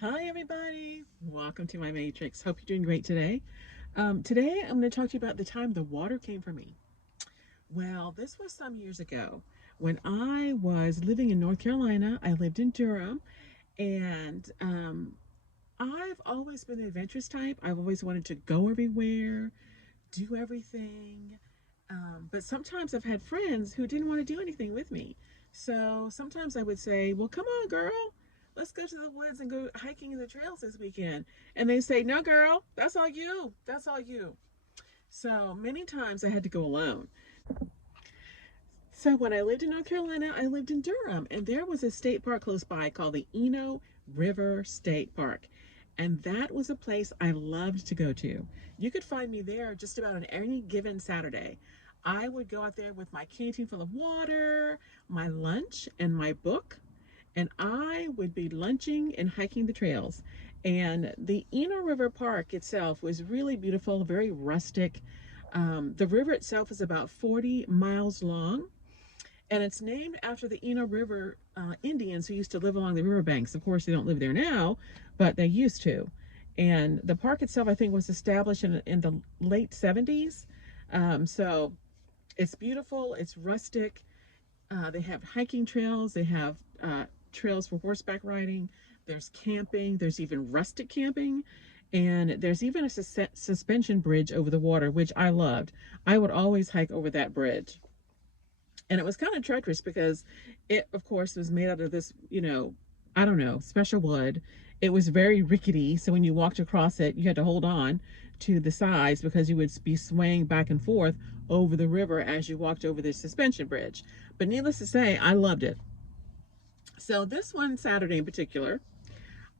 Hi, everybody. Welcome to my Matrix. Hope you're doing great today. Today, I'm going to talk to you about the time the water came for me. Well, this was some years ago when I was living in North Carolina. I lived in Durham, and I've always been the adventurous type. I've always wanted to go everywhere, do everything. But sometimes I've had friends who didn't want to do anything with me. So sometimes I would say, well, come on, girl. Let's go to the woods and go hiking in the trails this weekend. And they say, no, girl, that's all you. That's all you. So many times I had to go alone. So when I lived in North Carolina, I lived in Durham, and there was a state park close by called the Eno River State Park. And that was a place I loved to go to. You could find me there just about on any given Saturday. I would go out there with my canteen full of water, my lunch, and my book, and I would be lunching and hiking the trails. And the Eno River Park itself was really beautiful, very rustic. The river itself is about 40 miles long, and it's named after the Eno River Indians who used to live along the riverbanks. Of course, they don't live there now, but they used to. And the park itself, I think, was established in the late 70s. So it's beautiful, it's rustic. They have hiking trails, they have trails for horseback riding, there's camping, there's even rustic camping, and there's even a suspension bridge over the water, which I loved. I would always hike over that bridge. And it was kind of treacherous because it, of course, was made out of this, I don't know, special wood. It was very rickety, so when you walked across it, you had to hold on to the sides because you would be swaying back and forth over the river as you walked over this suspension bridge. But needless to say, I loved it. So this one Saturday in particular,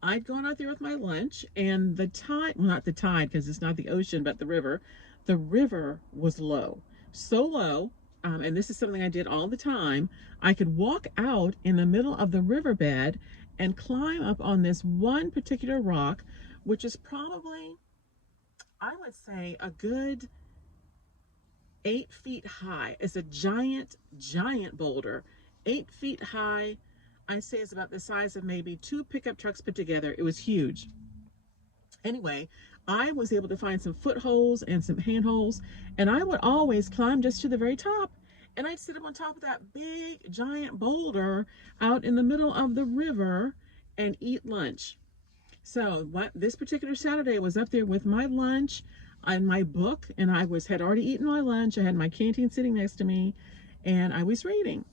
I'd gone out there with my lunch, and the tide, well, not the tide because it's not the ocean, but the river was low. So low, and this is something I did all the time, I could walk out in the middle of the riverbed and climb up on this one particular rock, which is probably, I would say, a good 8 feet high. It's a giant, giant boulder, 8 feet high. I'd say it's about the size of maybe two pickup trucks put together. It was huge. Anyway, I was able to find some footholds and some handholds, and I would always climb just to the very top. And I'd sit up on top of that big, giant boulder out in the middle of the river and eat lunch. So what this particular Saturday I was up there with my lunch and my book, and had already eaten my lunch. I had my canteen sitting next to me, and I was reading.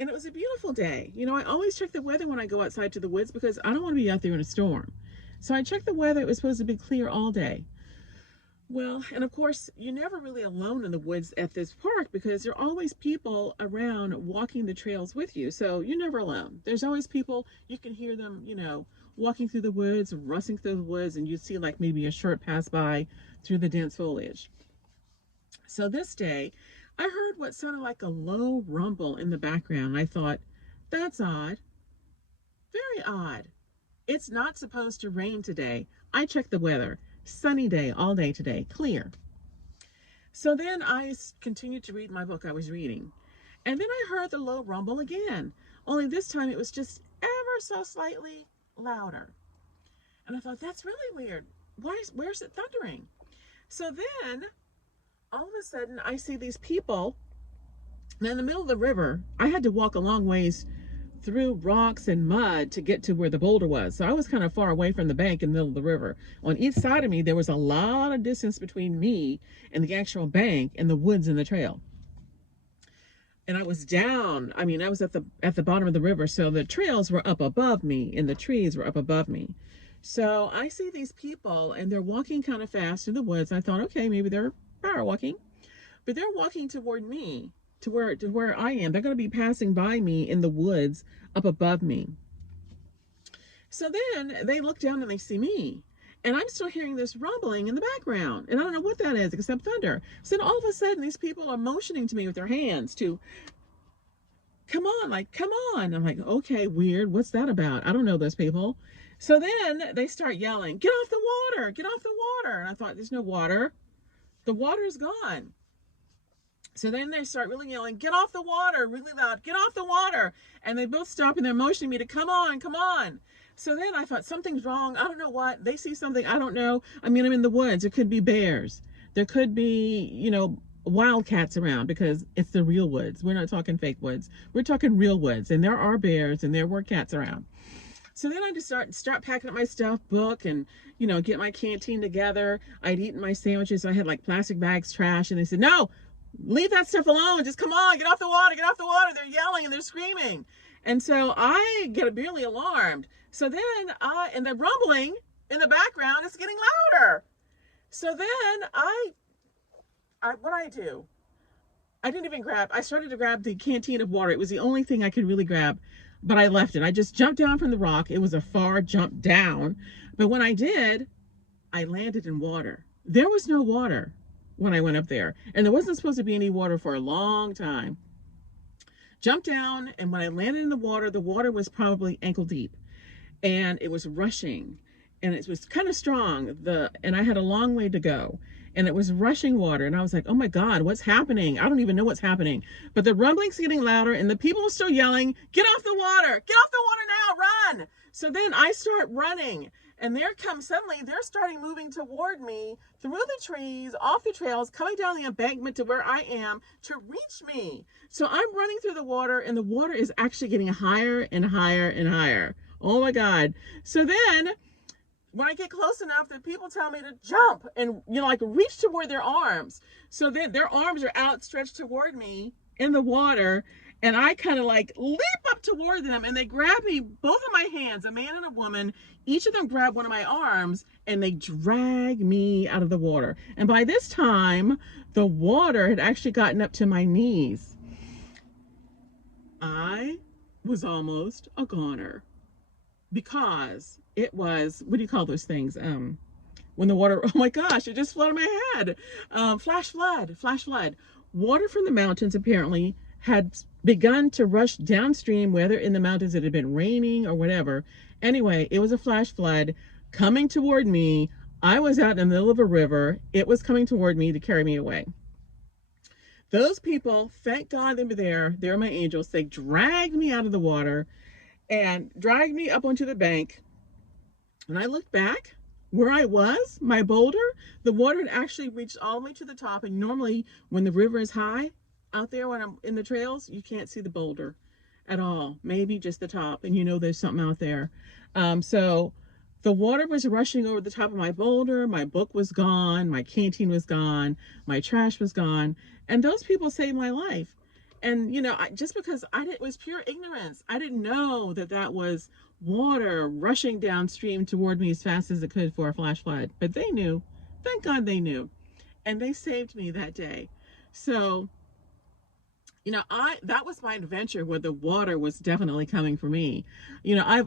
And it was a beautiful day. I always check the weather when I go outside to the woods because I don't want to be out there in a storm. So I checked the weather. It was supposed to be clear all day. Well, and of course, you're never really alone in the woods at this park because there are always people around walking the trails with you. So you're never alone. There's always people, you can hear them, walking through the woods, rustling through the woods, and you see like maybe a shirt pass by through the dense foliage. So this day, I heard what sounded like a low rumble in the background. I thought, that's odd, very odd. It's not supposed to rain today. I checked the weather. Sunny day all day today, clear. So then I continued to read my book I was reading. And then I heard the low rumble again, only this time it was just ever so slightly louder. And I thought, that's really weird. Where's it thundering? So then all of a sudden I see these people. Now in the middle of the river, I had to walk a long ways through rocks and mud to get to where the boulder was. So I was kind of far away from the bank in the middle of the river. On each side of me, there was a lot of distance between me and the actual bank and the woods and the trail. And I was down. I mean, I was at the bottom of the river, so the trails were up above me and the trees were up above me. So I see these people and they're walking kind of fast through the woods. I thought, okay, maybe they're power walking, but they're walking toward me to where I am. They're going to be passing by me in the woods up above me. So then they look down and they see me. And I'm still hearing this rumbling in the background. And I don't know what that is except thunder. So then all of a sudden, these people are motioning to me with their hands to come on, like, come on. I'm like, okay, weird. What's that about? I don't know those people. So then they start yelling, get off the water, get off the water. And I thought, there's no water. The water is gone. So then they start really yelling, get off the water, really loud, get off the water. And they both stop and they're motioning me to come on, come on. So then I thought something's wrong. I don't know what. They see something. I don't know. I mean, I'm in the woods. There could be bears. There could be, wildcats around because it's the real woods. We're not talking fake woods. We're talking real woods. And there are bears and there were cats around. So then I just start packing up my stuff, book, and get my canteen together. I'd eaten my sandwiches. So I had like plastic bags, trash, and they said, "No, leave that stuff alone. Just come on, get off the water, get off the water." They're yelling and they're screaming. And so I get really alarmed. So then and the rumbling in the background is getting louder. So then what I do? I didn't even grab, I started to grab the canteen of water. It was the only thing I could really grab, but I left it. I just jumped down from the rock. It was a far jump down. But when I did, I landed in water. There was no water when I went up there. And there wasn't supposed to be any water for a long time. Jumped down, and when I landed in the water was probably ankle deep. And it was rushing. And it was kind of strong. And I had a long way to go. And it was rushing water. And I was like, oh my God, what's happening? I don't even know what's happening. But the rumbling's getting louder and the people are still yelling, get off the water, get off the water now, run. So then I start running. And suddenly they're starting moving toward me through the trees, off the trails, coming down the embankment to where I am to reach me. So I'm running through the water and the water is actually getting higher and higher and higher. Oh my God. So then when I get close enough, the people tell me to jump and, like reach toward their arms. So then their arms are outstretched toward me in the water. And I kind of like leap up toward them and they grab me, both of my hands, a man and a woman, each of them grab one of my arms and they drag me out of the water. And by this time, the water had actually gotten up to my knees. I was almost a goner because it was, what do you call those things? When the water, oh my gosh, it just flooded my head. Flash flood. Water from the mountains apparently had begun to rush downstream, whether in the mountains it had been raining or whatever. Anyway, it was a flash flood coming toward me. I was out in the middle of a river. It was coming toward me to carry me away. Those people, thank God they were there. They were my angels. They dragged me out of the water and dragged me up onto the bank. When I looked back where I was, my boulder, the water had actually reached all the way to the top. And normally when the river is high out there, when I'm in the trails, you can't see the boulder at all. Maybe just the top, and there's something out there. So the water was rushing over the top of my boulder. My book was gone. My canteen was gone. My trash was gone. And those people saved my life. And, just because it was pure ignorance. I didn't know that was water rushing downstream toward me as fast as it could for a flash flood. But they knew. Thank God they knew. And they saved me that day. So, that was my adventure where the water was definitely coming for me.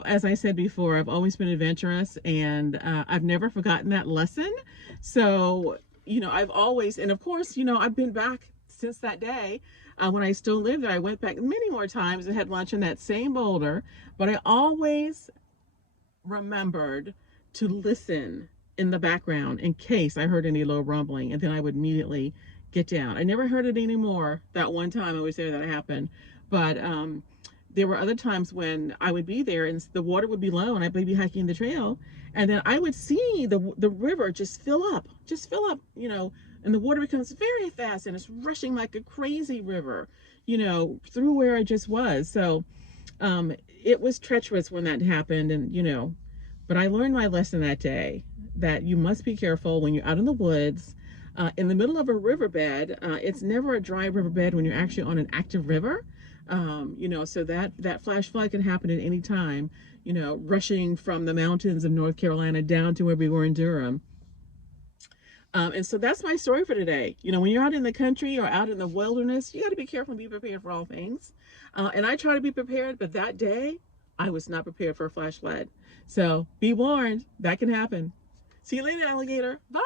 As I said before, I've always been adventurous and I've never forgotten that lesson. So, I've always, and of course, I've been back since that day. When I still lived there, I went back many more times and had lunch in that same boulder, but I always remembered to listen in the background in case I heard any low rumbling, and then I would immediately get down. I never heard it anymore. That one time I was there that happened, but there were other times when I would be there and the water would be low and I'd be hiking the trail, and then I would see the river just fill up, and the water becomes very fast and it's rushing like a crazy river, through where I just was. So it was treacherous when that happened, and but I learned my lesson that day, that you must be careful when you're out in the woods, in the middle of a riverbed. It's never a dry riverbed when you're actually on an active river. So that flash flood can happen at any time, rushing from the mountains of North Carolina down to where we were in Durham. And so that's my story for today. When you're out in the country or out in the wilderness, you got to be careful and be prepared for all things. And I try to be prepared, but that day I was not prepared for a flash flood. So be warned, that can happen. See you later, alligator. Bye.